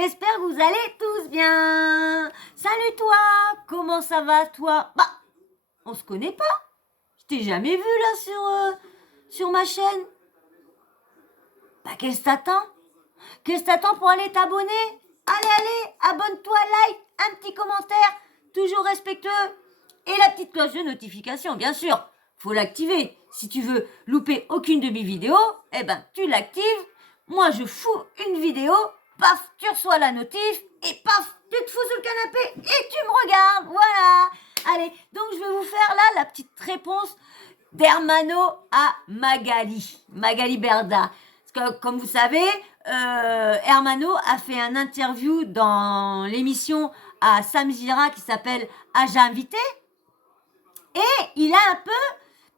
j'espère que vous allez tous bien. Salut toi, comment ça va toi? Bah, on se connaît pas. Je t'ai jamais vu là sur ma chaîne. Bah, qu'est-ce que t'attends? Qu'est-ce que t'attends pour aller t'abonner? Allez, abonne-toi, like, un petit commentaire, toujours respectueux. Et la petite cloche de notification, bien sûr. Faut l'activer. Si tu veux louper aucune de mes vidéos, eh ben, tu l'actives. Moi, je fous une vidéo, paf, tu reçois la notif, et paf, tu te fous sur le canapé et tu me regardes. Voilà. Allez, donc je vais vous faire là la petite réponse d'Hermano à Magali Berda. Parce que, comme vous savez, Hermano a fait un interview dans l'émission à Samzira qui s'appelle Âge invité. Et il a un peu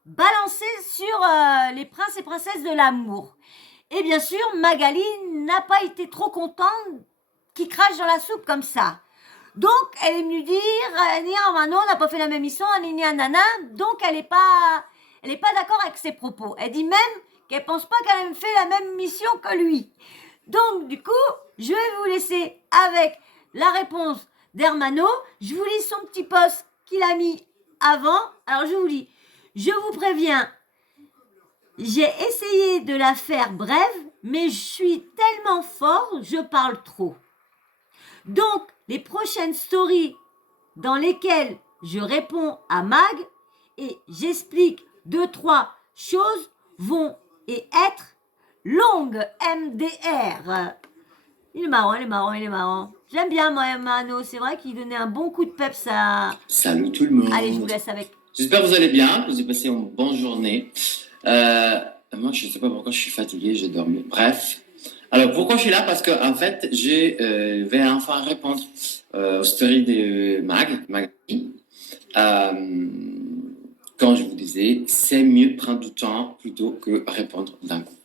balancé sur les princes et princesses de l'amour. Et bien sûr, Magali n'a pas été trop contente qu'il crache dans la soupe comme ça. Donc, elle est venue dire, Hermano, on n'a pas fait la même mission, nana, donc elle n'est pas d'accord avec ses propos. Elle dit même qu'elle pense pas qu'elle a fait la même mission que lui. Donc, du coup, je vais vous laisser avec la réponse d'Hermano. Je vous lis son petit post qu'il a mis avant. Alors, je vous lis. Je vous préviens, j'ai essayé de la faire brève, mais je suis tellement fort, je parle trop. Donc, les prochaines stories dans lesquelles je réponds à Mag et j'explique 2-3 choses vont et être longues MDR. Il est marrant. J'aime bien moi Mano, c'est vrai qu'il donnait un bon coup de peps à... Salut tout le monde. Allez, je vous laisse avec. J'espère que vous allez bien, que vous avez passé une bonne journée. Moi, je ne sais pas pourquoi je suis fatigué, j'ai dormi. Bref. Alors, pourquoi je suis là? Parce que en fait, je vais enfin répondre aux stories de Magali. Quand je vous disais, c'est mieux prendre du temps plutôt que répondre d'un coup.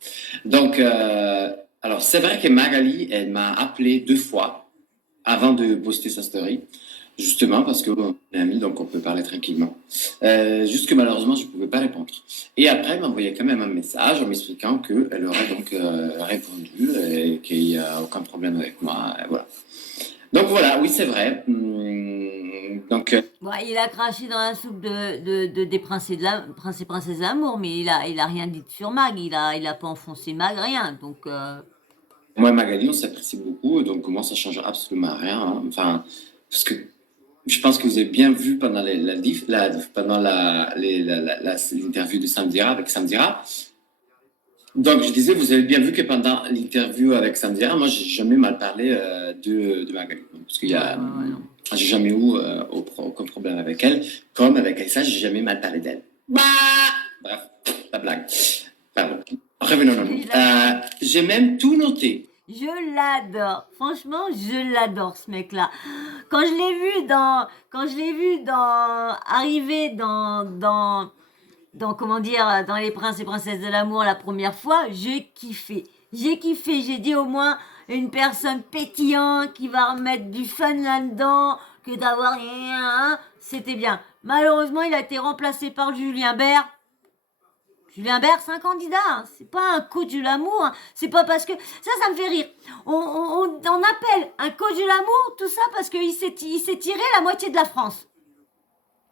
Donc, alors, c'est vrai que Magali, elle m'a appelé 2 fois avant de poster sa story. Justement, parce qu'on est amis, donc on peut parler tranquillement. Juste que malheureusement, je ne pouvais pas répondre. Et après, elle m'a envoyé quand même un message en m'expliquant qu'elle aurait donc répondu et qu'il n'y a aucun problème avec moi. Voilà. Donc voilà, oui, c'est vrai. Donc, Ouais, il a craché dans la soupe des princes et princesses d'amour, mais il a rien dit sur Mag. Il a pas enfoncé Mag, rien. Donc... moi et Magali, on s'apprécie beaucoup, donc moi, ça ne change absolument rien. Hein. Enfin, parce que je pense que vous avez bien vu pendant l'interview de Samdira avec Samdira. Donc, je disais, vous avez bien vu que pendant l'interview avec Samdira, moi, j'ai jamais mal parlé de Magali. Parce qu'il y a... j'ai jamais eu aucun problème avec elle. Comme avec Aïssa, j'ai jamais mal parlé d'elle. Bah bref, la blague. Pardon. Revenons à nous. J'ai même tout noté. Je l'adore. Franchement, je l'adore, ce mec-là. Quand je l'ai vu arriver comment dire, dans les princes et princesses de l'amour la première fois, j'ai kiffé. J'ai dit au moins une personne pétillante qui va remettre du fun là-dedans, que d'avoir rien, c'était bien. Malheureusement, il a été remplacé par Julien Bert. Julien Bert, c'est un candidat, hein. C'est pas un coach de l'amour, hein. C'est pas parce que... Ça me fait rire. On appelle un coach de l'amour, tout ça, parce qu'il s'est tiré la moitié de la France.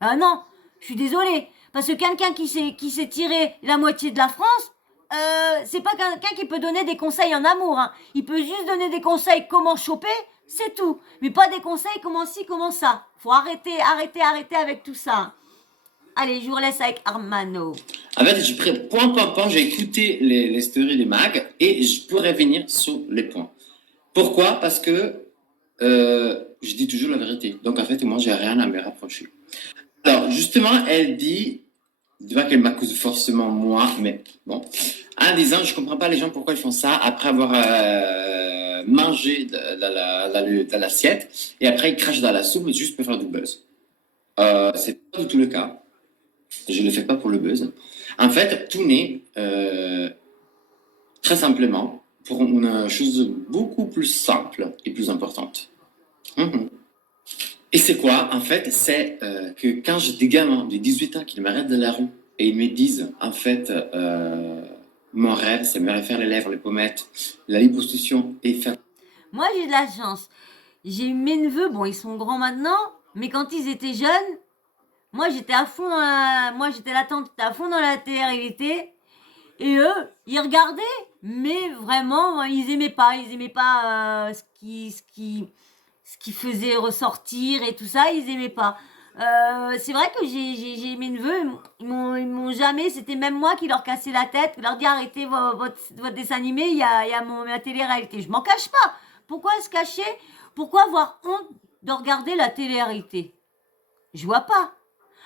Ah non, je suis désolée. Parce que quelqu'un qui s'est tiré la moitié de la France, c'est pas quelqu'un qui peut donner des conseils en amour. Hein. Il peut juste donner des conseils comment choper, c'est tout. Mais pas des conseils comment ci, comment ça. Faut arrêter avec tout ça. Allez, je vous laisse avec Hermano. En fait, j'ai pris point par point, j'ai écouté les stories de Mag et je pourrais venir sur les points. Pourquoi? Parce que je dis toujours la vérité. Donc, en fait, moi, j'ai rien à me rapprocher. Alors, justement, elle dit, tu vois qu'elle m'accuse forcément moi, mais bon, en disant, je comprends pas les gens pourquoi ils font ça après avoir mangé de l'assiette et après ils crachent dans la soupe juste pour faire du buzz. C'est pas du tout le cas. Je ne le fais pas pour le buzz. En fait, tout naît très simplement pour une chose beaucoup plus simple et plus importante. Et c'est quoi? En fait, c'est que quand j'ai des gamins de 18 ans qui m'arrêtent de la rue et ils me disent, en fait, mon rêve, c'est me refaire les lèvres, les pommettes, la liposuction et faire... Moi, j'ai de la chance. J'ai eu mes neveux, bon, ils sont grands maintenant, mais quand ils étaient jeunes, moi, j'étais à fond moi, j'étais la tante, j'étais à fond dans la télé-réalité. Et eux, ils regardaient, mais vraiment, ils aimaient pas. Ils aimaient pas ce qui faisait ressortir et tout ça, ils aimaient pas. C'est vrai que j'ai mes neveux, ils m'ont jamais, c'était même moi qui leur cassais la tête, qui leur dis arrêtez votre dessin animé, il y a ma télé-réalité. Je m'en cache pas. Pourquoi se cacher? Pourquoi avoir honte de regarder la télé-réalité? Je vois pas.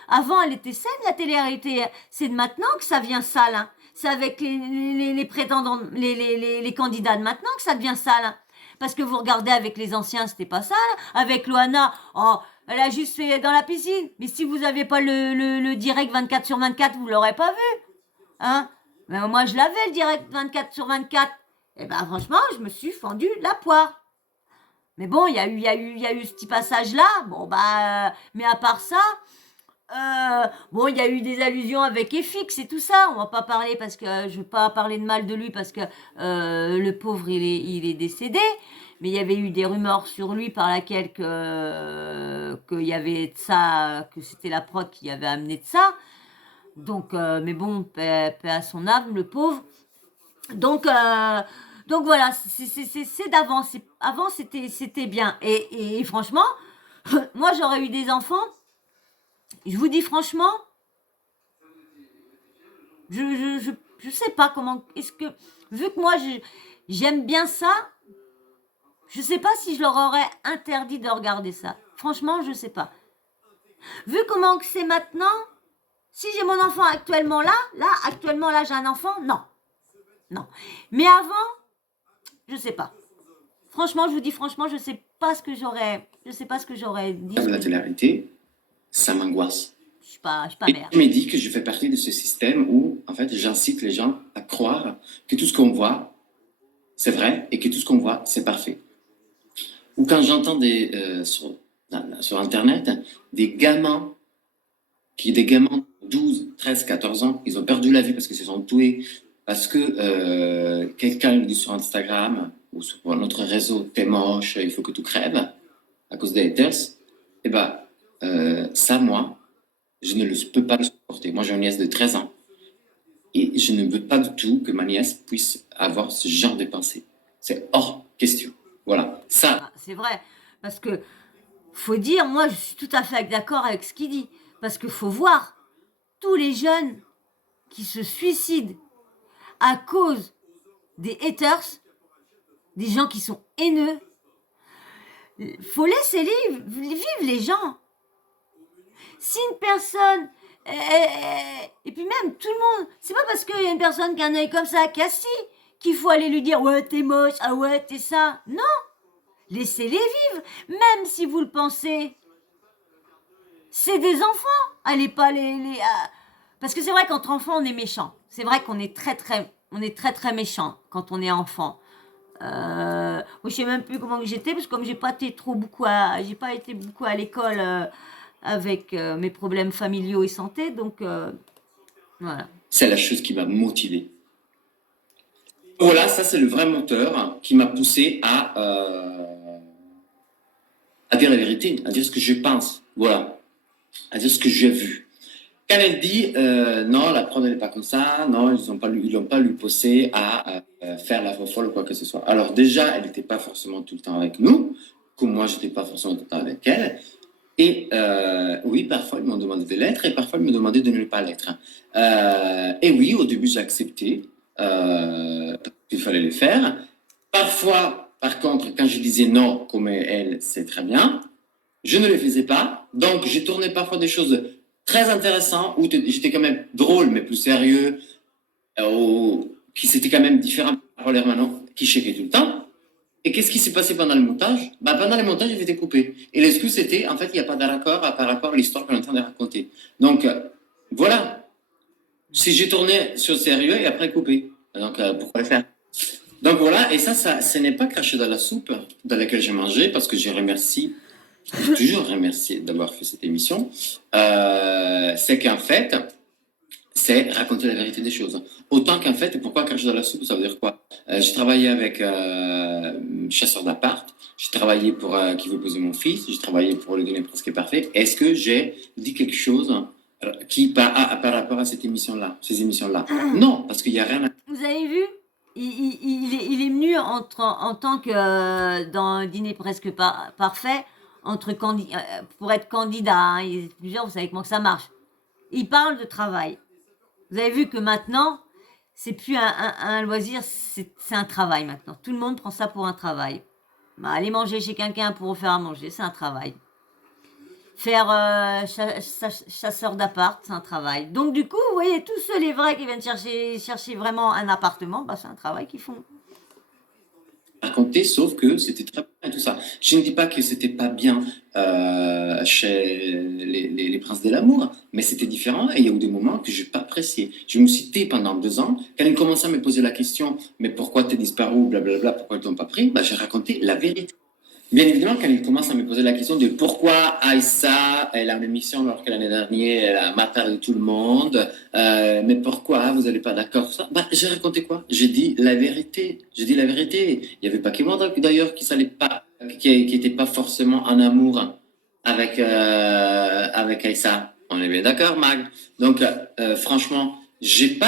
Avant, elle était saine, la télé-réalité. C'est de maintenant que ça devient sale, hein. C'est avec les prétendants, les candidats de maintenant que ça devient sale, hein. Parce que vous regardez avec les anciens, c'était pas sale. Avec Loana, oh, elle a juste fait dans la piscine. Mais si vous n'avez pas le direct 24/24, vous l'aurez pas vu, hein. Mais moi, je l'avais, le direct 24/24. Et ben, franchement, je me suis fendu la poire. Mais bon, il y a eu ce petit passage-là. Bon, bah, mais à part ça, bon, il y a eu des allusions avec FX et tout ça. On va pas parler parce que je veux pas parler de mal de lui parce que le pauvre il est décédé. Mais il y avait eu des rumeurs sur lui par laquelle qu'il y avait de ça, que c'était la prod qui avait amené de ça. Donc, mais bon, paix à son âme, le pauvre. Donc, donc voilà, c'est d'avant. Avant, c'était bien. Et franchement, moi, j'aurais eu des enfants. Je vous dis franchement, je sais pas comment. Est-ce que, vu que moi, j'aime bien ça, je sais pas si je leur aurais interdit de regarder ça. Franchement, je sais pas. Vu comment que c'est maintenant, si j'ai mon enfant actuellement actuellement là, j'ai un enfant, non. Non. Mais avant, je sais pas. Franchement, je vous dis franchement, je sais pas ce que j'aurais dit. La télé-réalité, ça m'angoisse. Je suis pas Et mère. je me dis que je fais partie de ce système où, en fait, j'incite les gens à croire que tout ce qu'on voit, c'est vrai et que tout ce qu'on voit, c'est parfait. Ou quand j'entends sur Internet des gamins de 12, 13, 14 ans, ils ont perdu la vie parce qu'ils se sont tués, parce que quelqu'un lui dit sur Instagram ou sur notre réseau, t'es moche, il faut que tu crèves, à cause des haters, et ben, ça, moi, je ne peux pas le supporter. Moi, j'ai une nièce de 13 ans et je ne veux pas du tout que ma nièce puisse avoir ce genre de pensée. C'est hors question. Voilà, ça. Ah, c'est vrai. Parce que, faut dire, moi, je suis tout à fait d'accord avec ce qu'il dit. Parce qu'il faut voir tous les jeunes qui se suicident à cause des haters, des gens qui sont haineux. Faut laisser vivre les gens. Si une personne, et puis même tout le monde, c'est pas parce qu'il y a une personne qui a un œil comme ça, Cassie, qu'il faut aller lui dire ouais t'es moche, ah ouais t'es ça. Non, laissez-les vivre, même si vous le pensez. C'est des enfants, allez pas parce que c'est vrai qu'entre enfants on est méchant. C'est vrai qu'on est très méchant quand on est enfant. Moi, je sais même plus comment j'étais parce que comme j'ai pas été beaucoup à l'école avec mes problèmes familiaux et santé, donc voilà. C'est la chose qui m'a motivé. Voilà, ça c'est le vrai moteur qui m'a poussé à dire la vérité, à dire ce que je pense, voilà, à dire ce que j'ai vu. Quand elle dit non, la prod n'est pas comme ça, non, ils l'ont pas lui poussé à faire la folle ou quoi que ce soit. Alors déjà, elle n'était pas forcément tout le temps avec nous, comme moi, j'étais pas forcément tout le temps avec elle. Et oui, parfois, ils m'ont demandé de l'être et parfois, ils me demandaient de ne pas l'être. Et oui, au début, j'ai accepté qu'il fallait le faire. Parfois, par contre, quand je disais non, comme elle, c'est très bien, je ne le faisais pas. Donc, j'ai tourné parfois des choses très intéressantes où j'étais quand même drôle, mais plus sérieux, qui c'était quand même différent par les hermanos qui chéquaient tout le temps. Et qu'est-ce qui s'est passé pendant le montage? Pendant le montage, j'ai été coupé. Et l'excuse, c'était, en fait, il n'y a pas de raccord par rapport à l'histoire qu'on est en train de raconter. Donc, voilà. Si j'ai tourné sur sérieux et après coupé. Donc, pourquoi le faire? Donc, voilà. Et ça, ce n'est pas craché dans la soupe dans laquelle j'ai mangé, parce que j'ai toujours remercié d'avoir fait cette émission. C'est qu'en fait, c'est raconter la vérité des choses. Autant qu'en fait, pourquoi cracher dans la soupe, ça veut dire quoi? J'ai travaillé avec chasseur d'appart, j'ai travaillé pour qui veut poser mon fils, j'ai travaillé pour le donner presque parfait. Est-ce que j'ai dit quelque chose qui par rapport à cette émission-là, ces émissions-là? Non, parce qu'il n'y a rien à... Vous avez vu, il est venu en tant que dans Dîner presque parfait, pour être candidat. Hein, il est plusieurs, vous savez comment que ça marche. Il parle de travail. Vous avez vu que maintenant, c'est plus un loisir, c'est un travail maintenant. Tout le monde prend ça pour un travail. Bah, aller manger chez quelqu'un pour faire à manger, c'est un travail. Faire chasseur d'appart, c'est un travail. Donc du coup, vous voyez, tous ceux les vrais qui viennent chercher vraiment un appartement, bah, c'est un travail qu'ils font. raconter, sauf que c'était très bien et tout ça. Je ne dis pas que c'était pas bien chez les Princes de l'amour, mais c'était différent et il y a eu des moments que je n'ai pas apprécié. Je me suis tais pendant 2 ans. Quand ils commençaient à me poser la question, mais pourquoi t'es disparu, blablabla, pourquoi ils t'ont pas pris, bah, j'ai raconté la vérité. Bien évidemment, quand ils commencent à me poser la question de pourquoi Aïssa, elle a une émission alors que l'année dernière, elle a maté de tout le monde, mais pourquoi vous n'allez pas d'accord sur ça? Bah, j'ai raconté quoi? J'ai dit la vérité. J'ai dit la vérité. Il n'y avait pas que moi d'ailleurs qui était pas forcément en amour avec Aïssa. On est bien d'accord, Mag. Donc, franchement, j'ai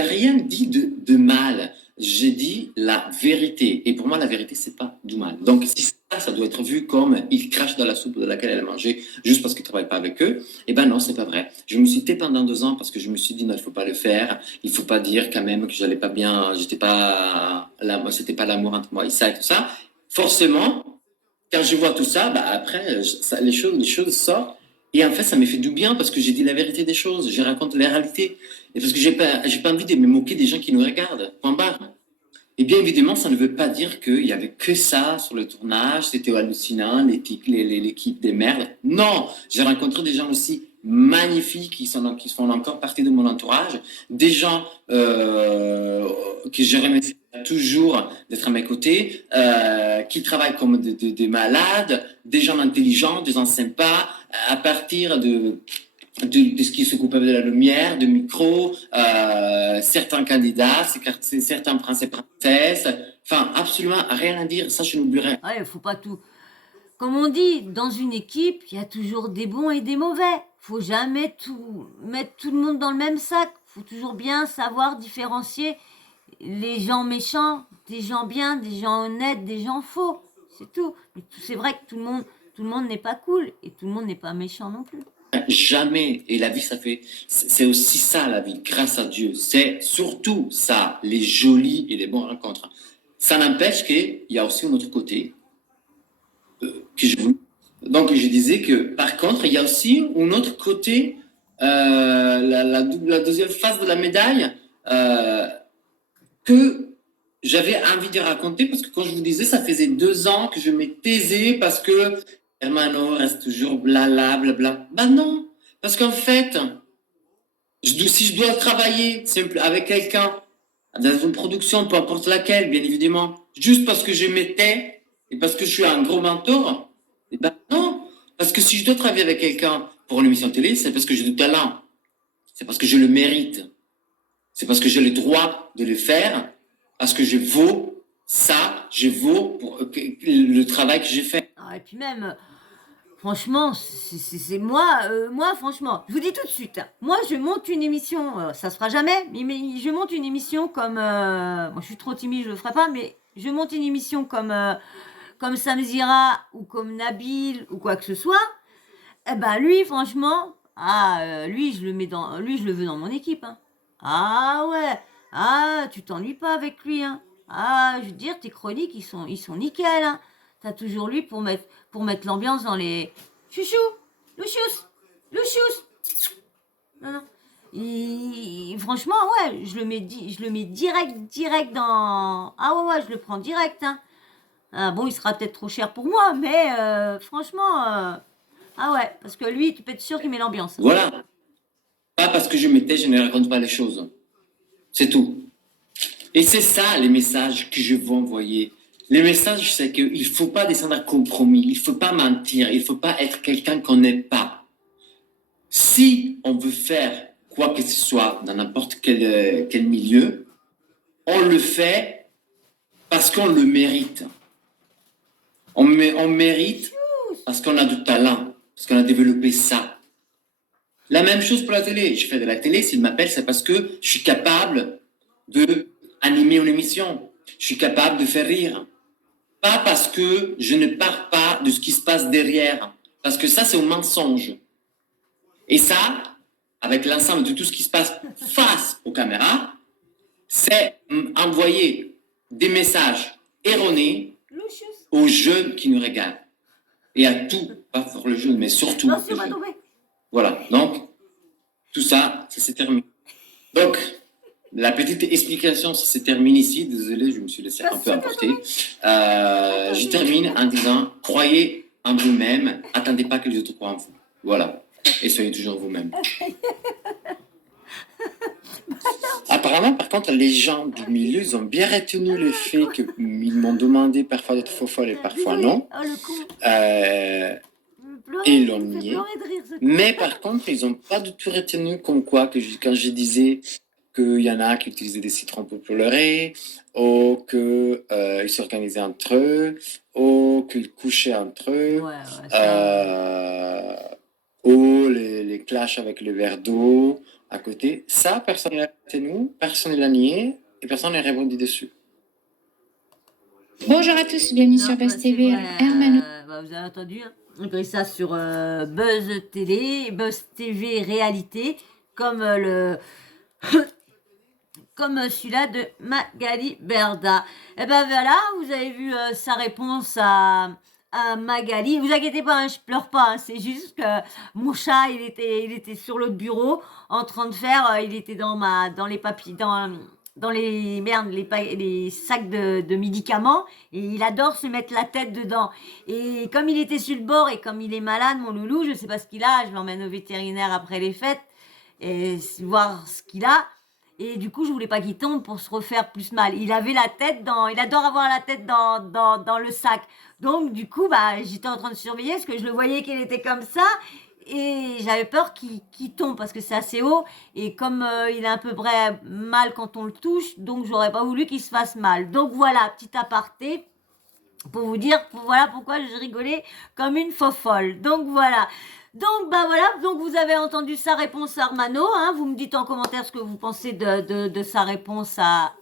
rien dit de mal. J'ai dit la vérité. Et pour moi, la vérité, c'est pas du mal. Donc, si ça doit être vu comme il crache dans la soupe de laquelle elle a mangé juste parce qu'il ne travaille pas avec eux, eh ben non, c'est pas vrai. Je me suis tais pendant 2 ans parce que je me suis dit non, il faut pas le faire. Il faut pas dire quand même que j'allais pas bien, c'était pas l'amour entre moi et ça et tout ça. Forcément, quand je vois tout ça, bah après, les choses sortent. Et en fait, ça me fait du bien parce que j'ai dit la vérité des choses. Je raconte la réalité. Et parce que j'ai pas envie de me moquer des gens qui nous regardent. Point barre. Et bien évidemment, ça ne veut pas dire qu'il y avait que ça sur le tournage, c'était hallucinant, l'équipe des merdes. Non, j'ai rencontré des gens aussi magnifiques qui font encore partie de mon entourage, des gens que je remercie toujours d'être à mes côtés, qui travaillent comme des malades, des gens intelligents, des gens sympas, à partir de ce qui s'occupe de la lumière, de micro, certains candidats, certains princes et princesses. Enfin, absolument rien à dire. Ça, je n'oublierai. Ouais, faut pas tout. Comme on dit, dans une équipe, il y a toujours des bons et des mauvais. Faut jamais mettre tout le monde dans le même sac. Faut toujours bien savoir différencier les gens méchants, des gens bien, des gens honnêtes, des gens faux. C'est tout. Mais c'est vrai que tout le monde n'est pas cool et tout le monde n'est pas méchant non plus. Jamais. Et la vie, c'est aussi ça, la vie, grâce à Dieu. C'est surtout ça, les jolies et les bonnes rencontres. Ça n'empêche qu'il y a aussi un autre côté donc, je disais que, par contre, il y a aussi un autre côté, la deuxième face de la médaille, que j'avais envie de raconter, parce que quand je vous disais, ça faisait 2 ans que je me taisais parce que Hermano reste toujours blabla. Bah non, parce qu'en fait, si je dois travailler avec quelqu'un dans une production, peu importe laquelle, bien évidemment, juste parce que je m'étais et parce que je suis un gros mentor, eh ben non, parce que si je dois travailler avec quelqu'un pour une émission télé, c'est parce que j'ai du talent, c'est parce que je le mérite, c'est parce que j'ai le droit de le faire, parce que je vaux ça, je vaux pour le travail que j'ai fait. Ah, et puis même, franchement, c'est moi, franchement, je vous dis tout de suite, hein, moi je monte une émission, ça se fera jamais, mais je monte une émission comme, moi je suis trop timide, je le ferai pas, mais je monte une émission comme Samzira ou comme Nabil ou quoi que ce soit. Eh ben lui, franchement, lui je le veux dans mon équipe. Hein. Ah ouais, tu t'ennuies pas avec lui. Hein. Ah, je veux dire, tes chroniques ils sont nickel. Hein. T'as toujours lui pour mettre l'ambiance dans les chouchou, louchous. Non non. Franchement ouais, je le mets direct dans. Ah ouais, je le prends direct. Hein. Ah, bon, il sera peut-être trop cher pour moi, mais franchement, ah ouais, parce que lui, tu peux être sûr qu'il met l'ambiance. Voilà. Pas parce que je m'étais, je ne raconte pas les choses. C'est tout. Et c'est ça les messages que je veux envoyer. Les messages, c'est qu'il ne faut pas descendre à compromis, il ne faut pas mentir, il ne faut pas être quelqu'un qu'on n'est pas. Si on veut faire quoi que ce soit, dans n'importe quel milieu, on le fait parce qu'on le mérite. On mérite parce qu'on a du talent, parce qu'on a développé ça. La même chose pour la télé. Je fais de la télé, s'ils m'appellent, c'est parce que je suis capable d'animer une émission. Je suis capable de faire rire. Pas parce que je ne parle pas de ce qui se passe derrière. Parce que ça, c'est un mensonge. Et ça, avec l'ensemble de tout ce qui se passe face aux caméras, c'est envoyer des messages erronés aux jeunes qui nous regardent. Et à tout, pas pour le jeune, mais surtout Non, les c'est pas jeunes. tombé. Voilà, donc, tout ça, ça s'est terminé. Donc, la petite explication, ça s'est terminé ici. Désolé, je me suis laissé un peu emporter. Je termine en disant, croyez en vous-même, attendez pas que les autres croient en vous. Voilà, et soyez toujours vous-même. Apparemment, par contre, les gens du milieu, ils ont bien retenu le fait qu'ils m'ont demandé parfois d'être faux folle et parfois non. Oh, le con. Et ils l'ont nié. Pleurer de rire, ce con. Mais par contre, ils n'ont pas du tout retenu comme quoi, quand je disais qu'il y en a qui utilisaient des citrons pour pleurer, ou qu'ils s'organisaient entre eux, ou qu'ils couchaient entre eux, ou les clashs avec le verre d'eau à côté. Ça, personne ne l'a retenu, personne ne l'a nié, et personne n'a rebondi dessus. Bonjour à tous, bienvenue sur Buzz TV. Hermano. Vous avez entendu, hein, on écrit ça sur Buzz Télé, Buzz TV Réalité, comme comme celui-là de Magali Berda. Et ben voilà, vous avez vu sa réponse à Magali. Vous inquiétez pas, hein, je pleure pas. Hein, c'est juste que mon chat, il était sur l'autre bureau en train de faire. Il était dans les papiers, dans les sacs de médicaments, et il adore se mettre la tête dedans. Et comme il était sur le bord et comme il est malade, mon loulou, je sais pas ce qu'il a. Je l'emmène au vétérinaire après les fêtes et voir ce qu'il a. Et du coup, je voulais pas qu'il tombe pour se refaire plus mal. Il avait la tête il adore avoir la tête dans le sac. Donc, du coup, j'étais en train de surveiller parce que je le voyais qu'il était comme ça. Et j'avais peur qu'il tombe parce que c'est assez haut. Et comme il est un peu mal quand on le touche, donc j'aurais pas voulu qu'il se fasse mal. Donc voilà, petit aparté pour vous dire, voilà pourquoi je rigolais comme une fofolle. Donc voilà. Donc voilà, donc vous avez entendu sa réponse à Armano, hein, vous me dites en commentaire ce que vous pensez de sa réponse à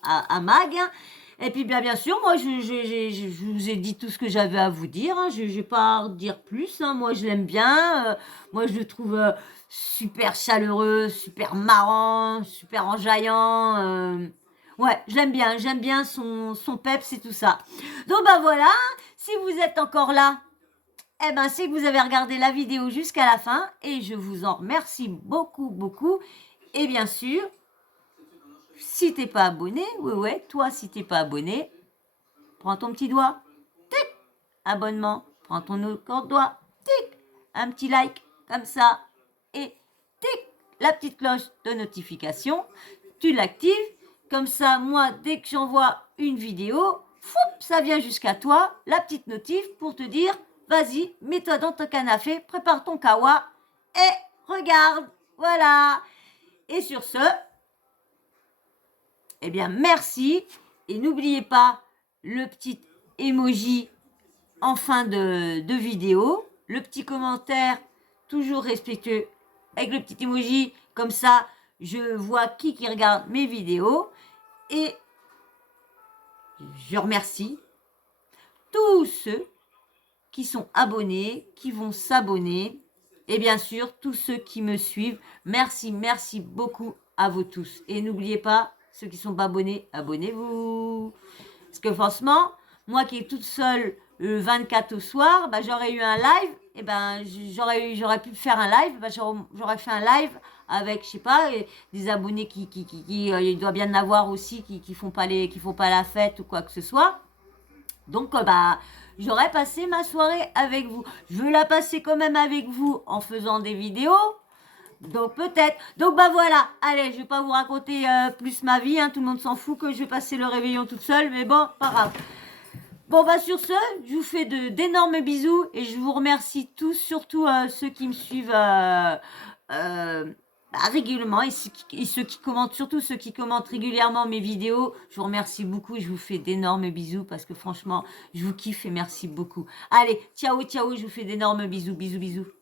Mag, hein. Et puis bien sûr, moi je vous ai dit tout ce que j'avais à vous dire, hein. Je vais pas en dire plus, hein. Moi je l'aime bien, moi je le trouve super chaleureux, super marrant, super enjaillant, ouais, j'aime bien son peps et tout ça. Donc voilà, si vous êtes encore là, eh ben, c'est que vous avez regardé la vidéo jusqu'à la fin et je vous en remercie beaucoup, beaucoup. Et bien sûr, si t'es pas abonné, ouais, toi, si t'es pas abonné, prends ton petit doigt, tic, abonnement, prends ton autre doigt, tic, un petit like, comme ça, et tic, la petite cloche de notification, tu l'actives, comme ça, moi, dès que j'envoie une vidéo, ça vient jusqu'à toi, la petite notif pour te dire, vas-y, mets-toi dans ton canapé, prépare ton kawa et regarde. Voilà. Et sur ce, eh bien, merci. Et n'oubliez pas le petit emoji en fin de vidéo. Le petit commentaire, toujours respectueux, avec le petit emoji. Comme ça, je vois qui regarde mes vidéos. Et je remercie tous ceux qui sont abonnés, qui vont s'abonner, et bien sûr, tous ceux qui me suivent. Merci beaucoup à vous tous. Et n'oubliez pas, ceux qui ne sont pas abonnés, abonnez-vous. Parce que franchement, moi qui est toute seule le 24 au soir, j'aurais eu un live, et j'aurais pu faire un live, j'aurais fait un live avec, je sais pas, des abonnés qui il doit bien en avoir aussi, qui font pas la fête ou quoi que ce soit. Donc, j'aurais passé ma soirée avec vous. Je veux la passer quand même avec vous en faisant des vidéos. Donc, peut-être. Donc, voilà. Allez, je vais pas vous raconter plus ma vie. Hein. Tout le monde s'en fout que je vais passer le réveillon toute seule. Mais bon, pas grave. Bon, sur ce, je vous fais d'énormes bisous. Et je vous remercie tous, surtout ceux qui me suivent régulièrement et ceux qui commentent, surtout ceux qui commentent régulièrement mes vidéos, je vous remercie beaucoup et je vous fais d'énormes bisous parce que franchement, je vous kiffe et merci beaucoup. Allez, ciao, ciao, je vous fais d'énormes bisous, bisous, bisous.